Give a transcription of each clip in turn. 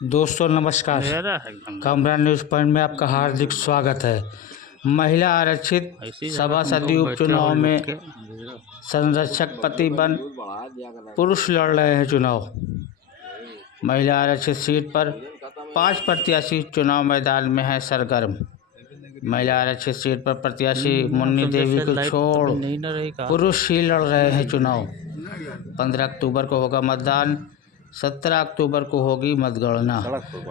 दोस्तों नमस्कार। Kamran news point में आपका हार्दिक स्वागत है। महिला आरक्षित सभासदी उपचुनाव में संरक्षक पति बन पुरुष लड़ रहे हैं चुनाव। महिला आरक्षित सीट पर 5 प्रत्याशी चुनाव मैदान में हैं सरगर्म। महिला आरक्षित सीट पर प्रत्याशी मुन्नी देवी को छोड़ पुरुष ही लड़ रहे हैं चुनाव। 15 अक्टूबर को होगा मतदान, 17 अक्टूबर को होगी मतगणना।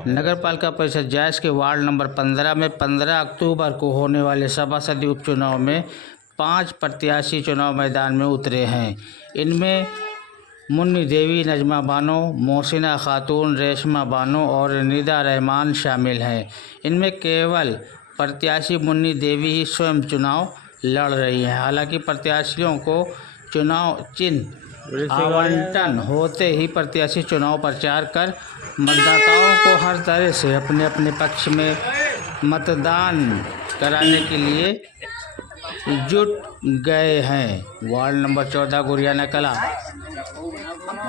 नगर पालिका परिषद जायस के वार्ड नंबर 15 में 15 अक्टूबर को होने वाले सभासदी उपचुनाव में 5 प्रत्याशी चुनाव मैदान में उतरे हैं। इनमें मुन्नी देवी, नजमा बानो, मोहसिना खातून, रेशमा बानो और निदा रहमान शामिल हैं। इनमें केवल प्रत्याशी मुन्नी देवी ही स्वयं चुनाव लड़ रही हैं। हालांकि प्रत्याशियों को चुनाव चिन्ह आवंटन होते ही प्रत्याशी चुनाव प्रचार कर मतदाताओं को हर तरह से अपने अपने पक्ष में मतदान कराने के लिए जुट गए हैं। वार्ड नंबर 14 गुरियाना कला।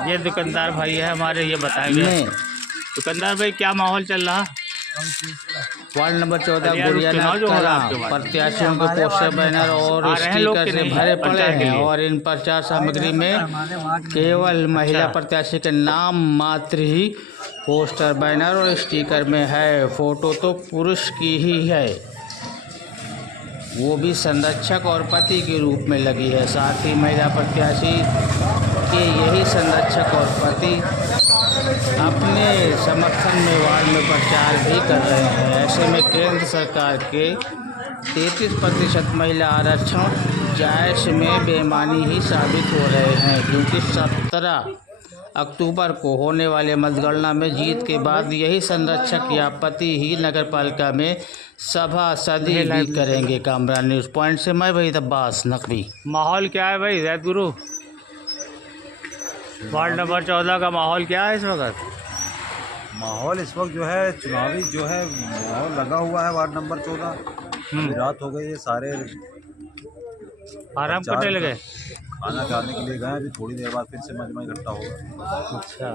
ये दुकानदार भाई है हमारे, ये बताएंगे। दुकानदार भाई क्या माहौल चल रहा? वार्ड नंबर 14 गुरियाना कला प्रत्याशियों के पोस्टर, बैनर और स्टिकर से भरे पड़े हैं और इन प्रचार सामग्री में केवल महिला प्रत्याशी के नाम मात्र ही पोस्टर, बैनर और स्टिकर में है। फोटो तो पुरुष की ही है, वो भी संरक्षक और पति के रूप में लगी है। साथ ही महिला प्रत्याशी के यही संरक्षक और पति अपने समर्थन में वार्ड में प्रचार भी कर रहे हैं। ऐसे में केंद्र सरकार के 33% महिला आरक्षण जायस में बेईमानी ही साबित हो रहे हैं, क्योंकि 17 अक्टूबर को होने वाले मतगणना में जीत के बाद यही संरक्षक या पति ही नगर पालिका में सभासदी भी करेंगे। कामरान न्यूज़ पॉइंट से मैं वहीद अब्बास नकवी। माहौल क्या है भाई जैद गुरु? वार्ड नंबर 14 का माहौल क्या है इस वक्त? माहौल इस वक्त जो है चुनावी जो है माहौल लगा हुआ है। वार्ड नंबर 14 रात हो गई है, सारे आराम करने लगे, खाना खाने के लिए गए। अभी थोड़ी देर बाद फिर से मजमा इकट्ठा होगा। अच्छा,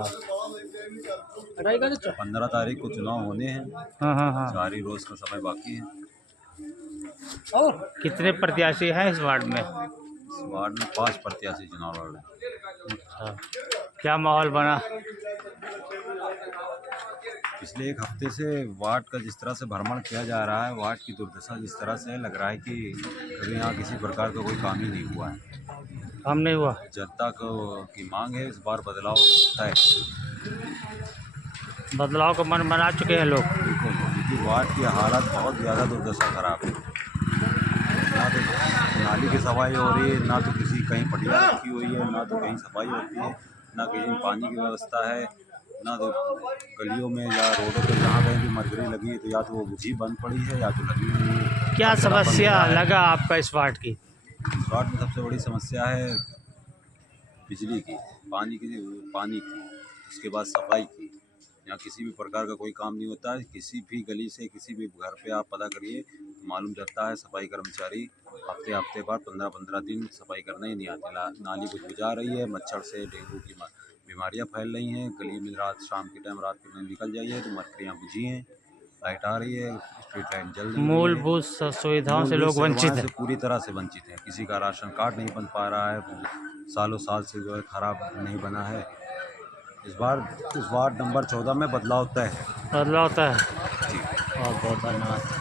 15 तारीख को चुनाव होने हैं। हाँ। 4 ही रोज का समय बाकी है। और कितने प्रत्याशी हैं इस वार्ड में? इस वार्ड में 5 प्रत्याशी चुनाव लड़ रहे हैं। अच्छा, क्या माहौल बना? पिछले 1 हफ्ते से वार्ड का जिस तरह से भ्रमण किया जा रहा है, वार्ड की दुर्दशा जिस तरह से लग रहा है कि कभी यहाँ किसी प्रकार का कोई काम ही नहीं हुआ है। काम नहीं हुआ। जनता की मांग है इस बार बदलाव तय। बदलाव का मन बना चुके हैं लोग। बिल्कुल, क्योंकि वार्ड की हालत बहुत ज़्यादा दुर्दशा खराब है। ना तो नाली की सफाई हो रही है, ना तो किसी कहीं पटिया रखी हुई है, ना तो कहीं सफाई होती है, ना कहीं पानी की व्यवस्था है, ना तो गलियों में या रोडों पे जहाँ कहीं भी मरकरी लगी है तो या तो वो बुझी बंद पड़ी है या तो लगी हुई है। क्या समस्या लगा आपका इस वार्ड की? इस वार्ड में सबसे बड़ी समस्या है बिजली की, पानी की, उसके बाद सफाई की। यहाँ किसी भी प्रकार का कोई काम नहीं होता है। किसी भी गली से किसी भी घर पे आप पता करिए तो मालूम चलता है सफाई कर्मचारी हफ्ते बाद 15 दिन सफाई करने ही नहीं आते। नाली कुछ बुझा रही है, मच्छर से डेंगू की बीमारियाँ फैल रही हैं। गली में रात शाम के टाइम रात को निकल जाइए तो मरकरियाँ बुझी हैं, लाइट आ रही है, स्ट्रीट लाइट जल रही है। मूलभूत सुविधाओं से लोग वंचित हैं, पूरी तरह से वंचित हैं। किसी का राशन कार्ड नहीं बन पा रहा है, सालों साल से जो है खराब नहीं बना है। इस वार्ड नंबर 14 में बदलाव तय है। बदलाव होता है। जी, बहुत बहुत धन्यवाद।